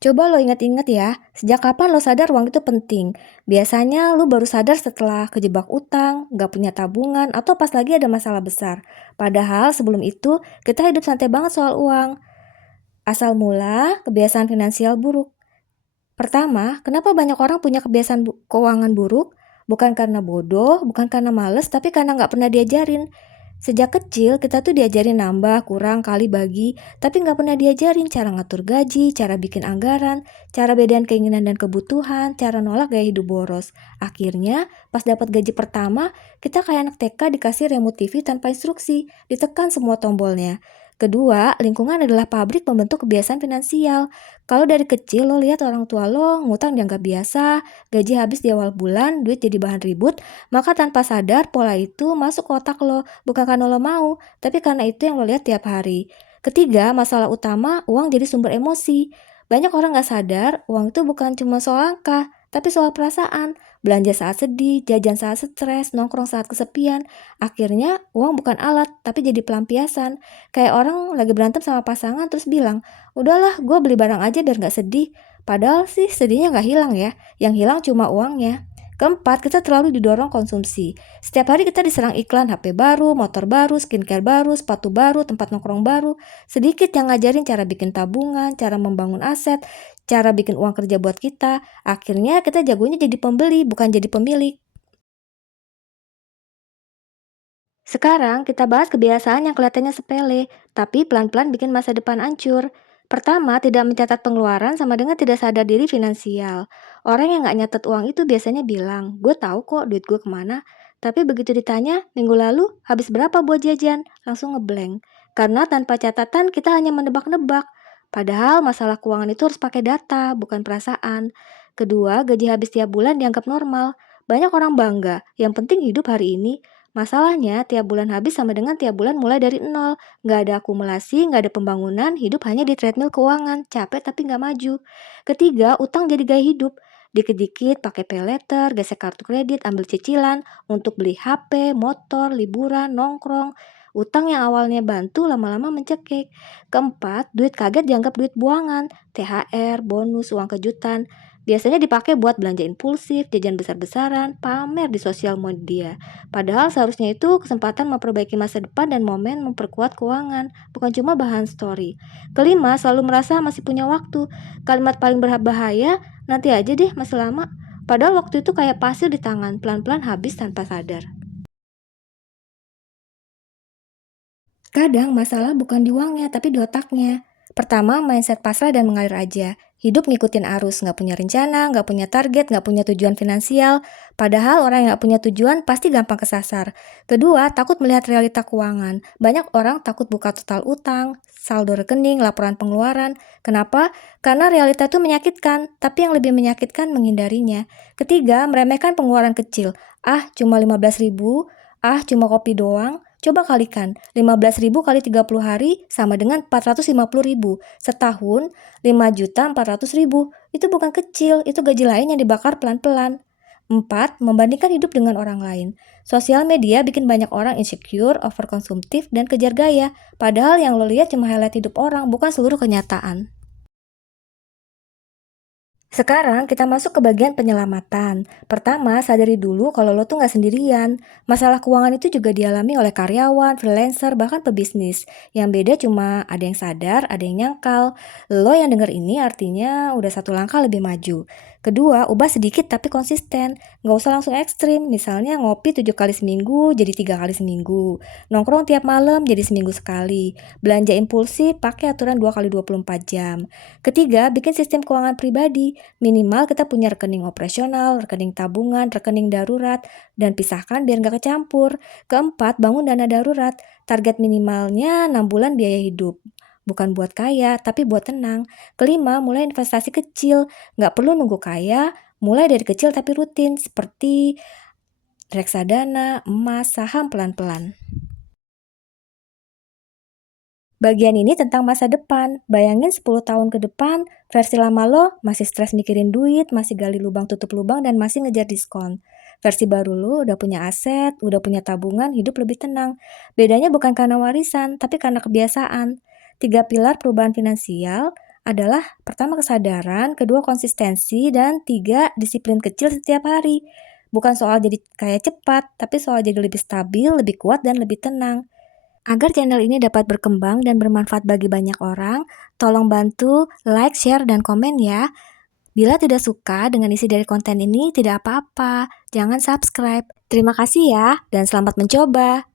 Coba lo ingat-ingat ya, sejak kapan lo sadar uang itu penting? Biasanya lo baru sadar setelah kejebak utang, nggak punya tabungan, atau pas lagi ada masalah besar. Padahal sebelum itu, kita hidup santai banget soal uang. Asal mula, kebiasaan finansial buruk. Pertama, kenapa banyak orang punya kebiasaan keuangan buruk? Bukan karena bodoh, bukan karena males, tapi karena nggak pernah diajarin. Sejak kecil, kita tuh diajarin nambah, kurang, kali bagi, tapi nggak pernah diajarin cara ngatur gaji, cara bikin anggaran, cara bedain keinginan dan kebutuhan, cara nolak gaya hidup boros. Akhirnya, pas dapat gaji pertama, kita kayak anak TK dikasih remote TV tanpa instruksi, ditekan semua tombolnya. Kedua, lingkungan adalah pabrik pembentuk kebiasaan finansial. Kalau dari kecil lo lihat orang tua lo ngutang dianggap biasa, gaji habis di awal bulan, duit jadi bahan ribut, maka tanpa sadar pola itu masuk ke otak lo. Bukan karena lo mau, tapi karena itu yang lo lihat tiap hari. Ketiga, masalah utama, uang jadi sumber emosi. Banyak orang gak sadar, uang itu bukan cuma soal angka, tapi soal perasaan. Belanja saat sedih, jajan saat stres, nongkrong saat kesepian. Akhirnya, uang bukan alat, tapi jadi pelampiasan. Kayak orang lagi berantem sama pasangan terus bilang, udahlah gue beli barang aja biar gak sedih. Padahal sih sedihnya gak hilang ya, yang hilang cuma uangnya. Keempat, kita terlalu didorong konsumsi. Setiap hari kita diserang iklan HP baru, motor baru, skincare baru, sepatu baru, tempat nongkrong baru. Sedikit yang ngajarin cara bikin tabungan, cara membangun aset, cara bikin uang kerja buat kita. Akhirnya kita jagonya jadi pembeli, bukan jadi pemilik. Sekarang kita bahas kebiasaan yang kelihatannya sepele, tapi pelan-pelan bikin masa depan hancur. Pertama, tidak mencatat pengeluaran sama dengan tidak sadar diri finansial. Orang yang nggak nyatet uang itu biasanya bilang, gue tahu kok duit gue kemana. Tapi begitu ditanya, minggu lalu habis berapa buat jajan? Langsung ngeblank. Karena tanpa catatan kita hanya menebak-nebak. Padahal masalah keuangan itu harus pakai data, bukan perasaan. Kedua, gaji habis tiap bulan dianggap normal. Banyak orang bangga, yang penting hidup hari ini. Masalahnya, tiap bulan habis sama dengan tiap bulan mulai dari nol. Nggak ada akumulasi, nggak ada pembangunan, hidup hanya di treadmill keuangan. Capek tapi nggak maju. Ketiga, utang jadi gaya hidup. Dikit-dikit pakai pay letter, gesek kartu kredit, ambil cicilan untuk beli HP, motor, liburan, nongkrong. Utang yang awalnya bantu lama-lama mencekik. Keempat, duit kaget dianggap duit buangan. THR, bonus, uang kejutan. Biasanya dipakai buat belanja impulsif, jajan besar-besaran, pamer di sosial media. Padahal seharusnya itu kesempatan memperbaiki masa depan dan momen memperkuat keuangan, bukan cuma bahan story. Kelima, selalu merasa masih punya waktu. Kalimat paling berbahaya, nanti aja deh masih lama. Padahal waktu itu kayak pasir di tangan, pelan-pelan habis tanpa sadar. Kadang masalah bukan di uangnya, tapi di otaknya. Pertama, mindset pasrah dan mengalir aja. Hidup ngikutin arus, nggak punya rencana, nggak punya target, nggak punya tujuan finansial. Padahal orang yang nggak punya tujuan pasti gampang kesasar. Kedua, takut melihat realita keuangan. Banyak orang takut buka total utang, saldo rekening, laporan pengeluaran. Kenapa? Karena realita itu menyakitkan, tapi yang lebih menyakitkan menghindarinya. Ketiga, meremehkan pengeluaran kecil. Ah, cuma 15.000. Ah, cuma kopi doang. Coba kalikan, 15.000 kali 30 hari sama dengan 450.000. Setahun, 5.400.000. Itu bukan kecil, itu gaji lain yang dibakar pelan-pelan. 4. Membandingkan hidup dengan orang lain. Sosial media bikin banyak orang insecure, overkonsumtif, dan kejar gaya. Padahal yang lo lihat cuma highlight hidup orang, bukan seluruh kenyataan. Sekarang kita masuk ke bagian penyelamatan. Pertama, sadari dulu kalau lo tuh nggak sendirian. Masalah keuangan itu juga dialami oleh karyawan, freelancer, bahkan pebisnis. Yang beda cuma ada yang sadar, ada yang nyangkal. Lo yang denger ini artinya udah satu langkah lebih maju. Kedua, ubah sedikit tapi konsisten. Nggak usah langsung ekstrim. Misalnya ngopi 7 kali seminggu jadi 3 kali seminggu. Nongkrong tiap malam jadi seminggu sekali. Belanja impulsif pakai aturan 2 kali 24 jam. Ketiga, bikin sistem keuangan pribadi. Minimal kita punya rekening operasional, rekening tabungan, rekening darurat, dan pisahkan biar nggak kecampur. Keempat, bangun dana darurat. Target minimalnya 6 bulan biaya hidup. Bukan buat kaya, tapi buat tenang. Kelima, mulai investasi kecil. Nggak perlu nunggu kaya, mulai dari kecil tapi rutin, seperti reksadana, emas, saham pelan-pelan. Bagian ini tentang masa depan. Bayangin 10 tahun ke depan, versi lama lo masih stres mikirin duit, masih gali lubang tutup lubang, dan masih ngejar diskon. Versi baru lo udah punya aset, udah punya tabungan, hidup lebih tenang. Bedanya bukan karena warisan, tapi karena kebiasaan. Tiga pilar perubahan finansial, adalah pertama kesadaran, kedua konsistensi, dan tiga disiplin kecil setiap hari. Bukan soal jadi kaya cepat, tapi soal jadi lebih stabil, lebih kuat, dan lebih tenang. Agar channel ini dapat berkembang dan bermanfaat bagi banyak orang, tolong bantu like, share, dan komen ya. Bila tidak suka dengan isi dari konten ini, tidak apa-apa. Jangan subscribe. Terima kasih ya, dan selamat mencoba.